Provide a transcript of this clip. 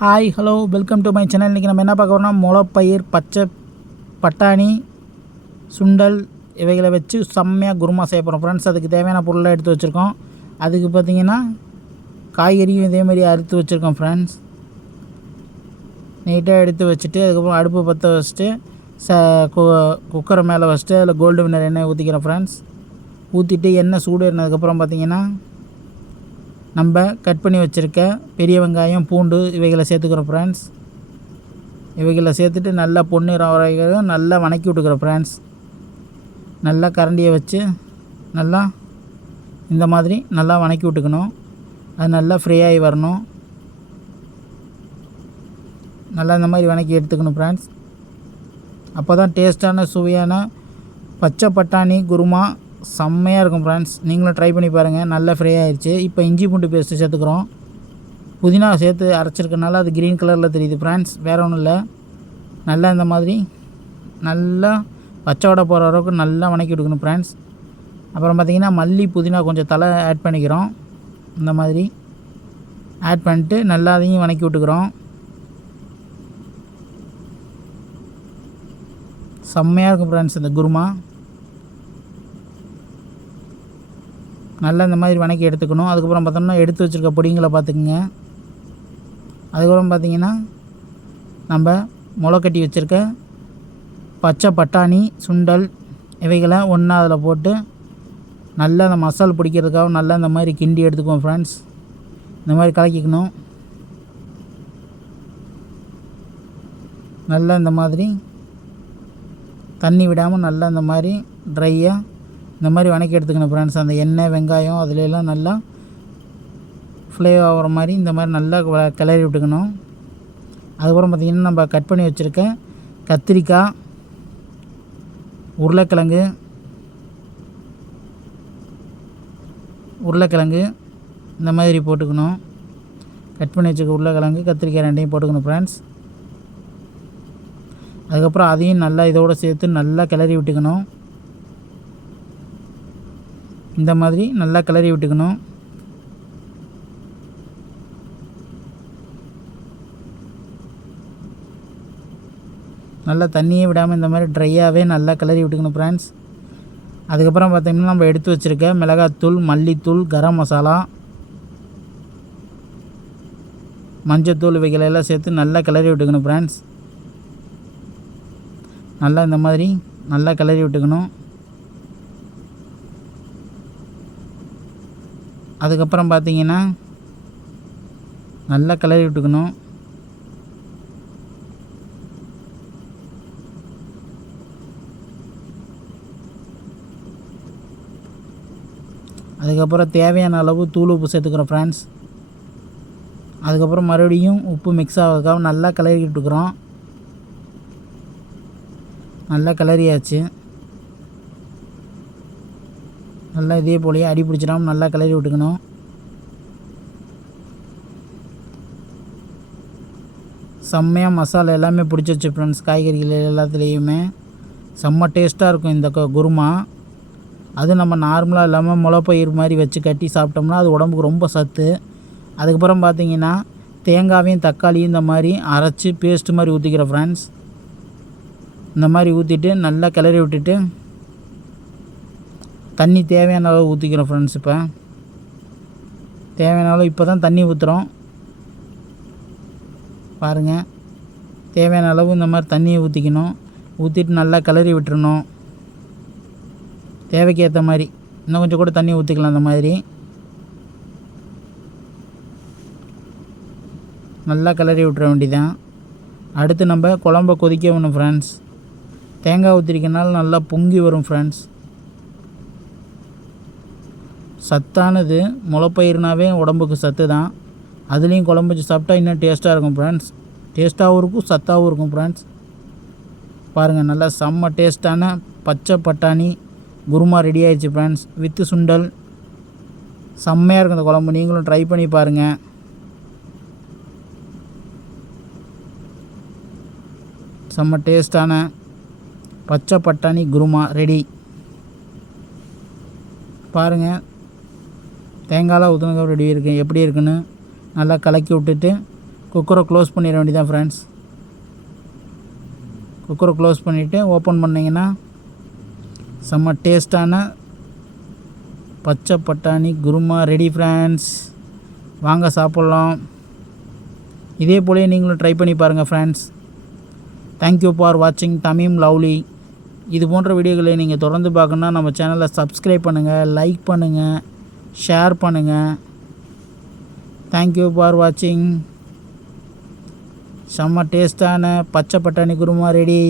Hi hello welcome to my channel. இன்றைக்கி நம்ம என்ன பார்க்க போகிறோம்னா முளைப்பயிர், பச்சை பட்டாணி, சுண்டல் இவைகளை வச்சு செம்மையாக குருமா செய்ய போகிறோம் ஃப்ரெண்ட்ஸ். அதுக்கு தேவையான பொருளை எடுத்து வச்சுருக்கோம். அதுக்கு பார்த்திங்கன்னா காய்கறியும் இதேமாதிரி அறுத்து வச்சுருக்கோம் ஃப்ரெண்ட்ஸ். நீட்டாக எடுத்து வச்சுட்டு அதுக்கப்புறம் அடுப்பு பற்ற வச்சுட்டு குக்கரை மேலே வச்சுட்டு அதில் கோல்டு வின்னர் எண்ணெய் ஊற்றிக்கிறோம் ஃப்ரெண்ட்ஸ். ஊற்றிட்டு எண்ணெய் சூடு ஏறினதுக்கப்புறம் பார்த்திங்கன்னா நம்ம கட் பண்ணி வச்சுருக்க பெரிய வெங்காயம், பூண்டு இவைகளை சேர்த்துக்கிறோம் ஃப்ரெண்ட்ஸ். இவைகளை சேர்த்துட்டு நல்லா பொன்னிறம் வரைக்கும் நல்லா வணக்கி விட்டுக்கிறோம் ஃப்ரெண்ட்ஸ். நல்லா கரண்டியை வச்சு நல்லா இந்த மாதிரி நல்லா வணக்கி விட்டுக்கணும். அது நல்லா ஃப்ரை ஆகி வரணும். நல்லா இந்த மாதிரி வணக்கி எடுத்துக்கணும் ஃப்ரெண்ட்ஸ். அப்போ தான் டேஸ்ட்டான சுவையான பச்சை பட்டாணி குருமா செம்மையாக இருக்கும் ஃப்ரெண்ட்ஸ். நீங்களும் ட்ரை பண்ணி பாருங்கள். நல்லா ஃப்ரை ஆகிடுச்சு. இப்போ இஞ்சி பூண்டு பேஸ்ட்டு சேர்த்துக்கிறோம். புதினா சேர்த்து அரைச்சிருக்கனால அது க்ரீன் கலரில் தெரியுது ஃப்ரெண்ட்ஸ். வேறு ஒன்றும் இல்லை. நல்லா இந்த மாதிரி நல்லா பச்சை வடை போகிற அளவுக்கு நல்லா வணக்கி விட்டுக்கணும் ஃப்ரெண்ட்ஸ். அப்புறம் பார்த்திங்கன்னா மல்லி, புதினா கொஞ்சம் தலை ஆட் பண்ணிக்கிறோம். இந்த மாதிரி ஆட் பண்ணிட்டு நல்லா அதையும் வணக்கி விட்டுக்கிறோம். செம்மையாக இருக்கும் ஃப்ரெண்ட்ஸ் இந்த குருமா. நல்லா இந்த மாதிரி வணக்கி எடுத்துக்கணும். அதுக்கப்புறம் பார்த்தோம்னா எடுத்து வச்சுருக்க பொடிங்களை பார்த்துக்குங்க. அதுக்கப்புறம் பார்த்திங்கன்னா நம்ம முளைக்கட்டி வச்சுருக்க பச்சை பட்டாணி, சுண்டல் இவைகளை ஒன்றா அதில் போட்டு நல்லா அந்த மசால் பிடிக்கிறதுக்காக நல்லா இந்த மாதிரி கிண்டி எடுத்துக்குவோம் ஃப்ரெண்ட்ஸ். இந்த மாதிரி கலக்கிக்கணும். நல்லா இந்த மாதிரி தண்ணி விடாமல் நல்லா இந்த மாதிரி ட்ரையாக இந்த மாதிரி வணக்கி எடுத்துக்கணும் ஃப்ரெண்ட்ஸ். அந்த எண்ணெய், வெங்காயம் அதுலெல்லாம் நல்லா ஃப்ளே ஆகிற மாதிரி இந்த மாதிரி நல்லா கிளறி விட்டுக்கணும். அதுக்கப்புறம் பார்த்திங்கன்னா நம்ம கட் பண்ணி வச்சுருக்க கத்திரிக்காய், உருளைக்கிழங்கு இந்த மாதிரி போட்டுக்கணும். கட் பண்ணி வச்சுருக்க உருளைக்கிழங்கு, கத்திரிக்காய் ரெண்டையும் போட்டுக்கணும் ஃப்ரெண்ட்ஸ். அதுக்கப்புறம் அதையும் நல்லா இதோடு சேர்த்து நல்லா கிளறி விட்டுக்கணும். இந்த மாதிரி நல்லா கிளறி விட்டுக்கணும். நல்லா தண்ணியே விடாமல் இந்த மாதிரி ட்ரையாகவே நல்லா கிளறி விட்டுக்கணும் ஃப்ரெண்ட்ஸ். அதுக்கப்புறம் பார்த்திங்கன்னா நம்ம எடுத்து வச்சுருக்க மிளகாத்தூள், மல்லித்தூள், கரம் மசாலா, மஞ்சத்தூள் இவைகளெல்லாம் சேர்த்து நல்லா கிளறி விட்டுக்கணும் ஃப்ரெண்ட்ஸ். நல்லா இந்த மாதிரி நல்லா கிளறி விட்டுக்கணும். அதுக்கப்புறம் பார்த்திங்கன்னா நல்லா கிளறி விட்டுக்கணும். அதுக்கப்புறம் தேவையான அளவு தூள் உப்பு சேர்த்துக்கிறோம் ஃப்ரெண்ட்ஸ். அதுக்கப்புறம் மறுபடியும் உப்பு மிக்ஸ் ஆகிறதுக்காக நல்லா கிளறி விட்டுக்கிறோம். நல்லா கிளறியாச்சு. நல்லா இதே போலயே அடி பிடிச்சிடாமல் நல்லா கிளறி விட்டுக்கணும். செம்மையாக மசாலா எல்லாமே பிடிச்சிருச்சு ஃப்ரெண்ட்ஸ். காய்கறிகள் எல்லாத்துலேயுமே செம்ம டேஸ்ட்டாக இருக்கும் இந்த குருமா. அது நம்ம நார்மலாக இல்லாமல் முளைப்பயிர் மாதிரி வச்சு கட்டி சாப்பிட்டோம்னா அது உடம்புக்கு ரொம்ப சத்து. அதுக்கப்புறம் பார்த்திங்கன்னா தேங்காயும் தக்காளியும் இந்த மாதிரி அரைச்சி பேஸ்ட்டு மாதிரி ஊற்றிக்கிறோம் ஃப்ரெண்ட்ஸ். இந்த மாதிரி ஊற்றிட்டு நல்லா கிளறி விட்டுட்டு தண்ணி தேவையான அளவு ஊற்றிக்கிறோம் ஃப்ரெண்ட்ஸ். இப்போ தேவையான அளவு இப்போ தான் தண்ணி ஊற்றுறோம் பாருங்கள். தேவையான அளவு இந்த மாதிரி தண்ணியை ஊற்றிக்கணும். ஊற்றிட்டு நல்லா கிளறி விட்டுறணும். தேவைக்கு ஏற்ற மாதிரி இன்னும் கொஞ்சம் கூட தண்ணி ஊற்றிக்கலாம். அந்த மாதிரி நல்லா கிளறி விட்டுற வேண்டியதான். அடுத்து நம்ம குழம்ப கொதிக்க வேணும் ஃப்ரெண்ட்ஸ். தேங்காய் ஊற்றிருக்கனால நல்லா பொங்கி வரும் ஃப்ரெண்ட்ஸ். சத்தானது முளைப்பயிர்னாவே உடம்புக்கு சத்து தான். அதுலேயும் குழம்பு வச்சு சாப்பிட்டா இன்னும் டேஸ்ட்டாக இருக்கும் ஃப்ரெண்ட்ஸ். டேஸ்ட்டாகவும் இருக்கும், சத்தாகவும் இருக்கும் ஃப்ரெண்ட்ஸ். பாருங்கள் நல்லா செம்ம டேஸ்ட்டான பச்சை பட்டாணி குருமா ரெடி ஆகிடுச்சு ஃப்ரெண்ட்ஸ். வித்து சுண்டல் செம்மையாக இருக்கும் இந்த குழம்பு. நீங்களும் ட்ரை பண்ணி பாருங்கள். செம்ம டேஸ்ட்டான பச்சை பட்டாணி குருமா ரெடி. பாருங்கள் தேங்காயெலாம் ஊற்றுனதுக்கு ரெடி இருக்குது. எப்படி இருக்குன்னு நல்லா கலக்கி விட்டுட்டு குக்கரை க்ளோஸ் பண்ணிட வேண்டியதான் ஃப்ரெண்ட்ஸ். குக்கரை க்ளோஸ் பண்ணிவிட்டு ஓப்பன் பண்ணிங்கன்னா செம்ம டேஸ்ட்டான பச்சை பட்டாணி குருமா ரெடி ஃப்ரெண்ட்ஸ். வாங்க சாப்பிட்லாம். இதே போலயே நீங்களும் ட்ரை பண்ணி பாருங்கள் ஃப்ரெண்ட்ஸ். தேங்க்யூ ஃபார் வாட்சிங் தமீம் லவ்லி. இது போன்ற வீடியோக்களை நீங்கள் தொடர்ந்து பார்க்கணுன்னா நம்ம சேனலை சப்ஸ்கிரைப் பண்ணுங்கள், லைக் பண்ணுங்கள், ஷேர் பண்ணுங்கள். தேங்க்யூ ஃபார் வாட்சிங். செம்ம டேஸ்ட்டான பச்சை பட்டாணி குருமா ரெடி.